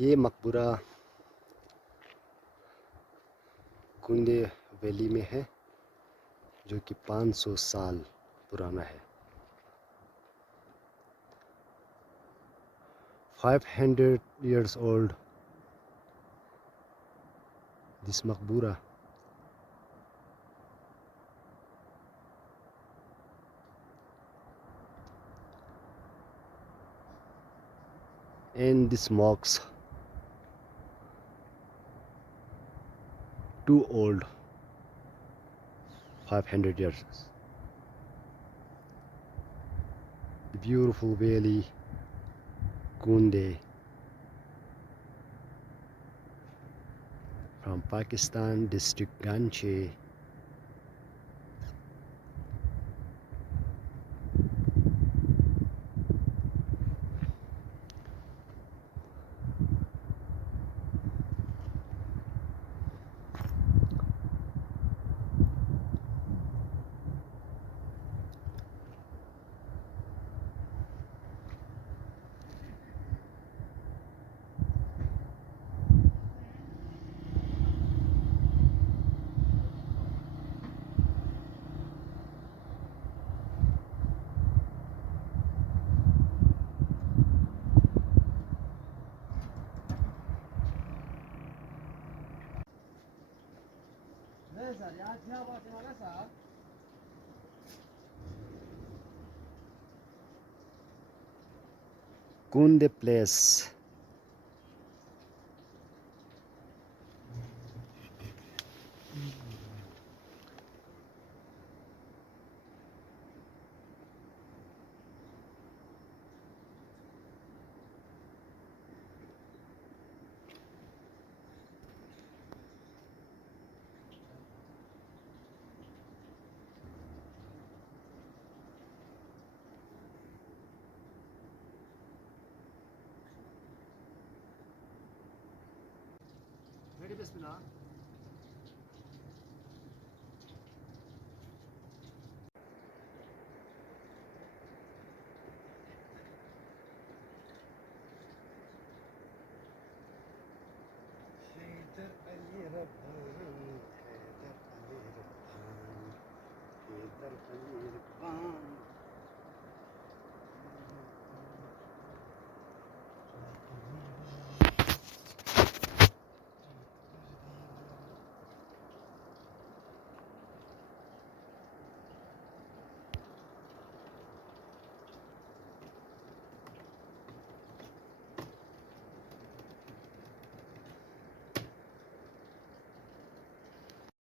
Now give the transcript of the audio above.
ये मकबरा कुंदे वैली में है जो कि 500 साल पुराना है। 500 years old this maqbura. And this mosque too old, 500 years. The beautiful valley Kunde from Pakistan, district Ganche. Kunde place. Ready, Bismillah. Hyder Ali Rabban, Hyder Ali Rabban, Hyder Ali Rabban.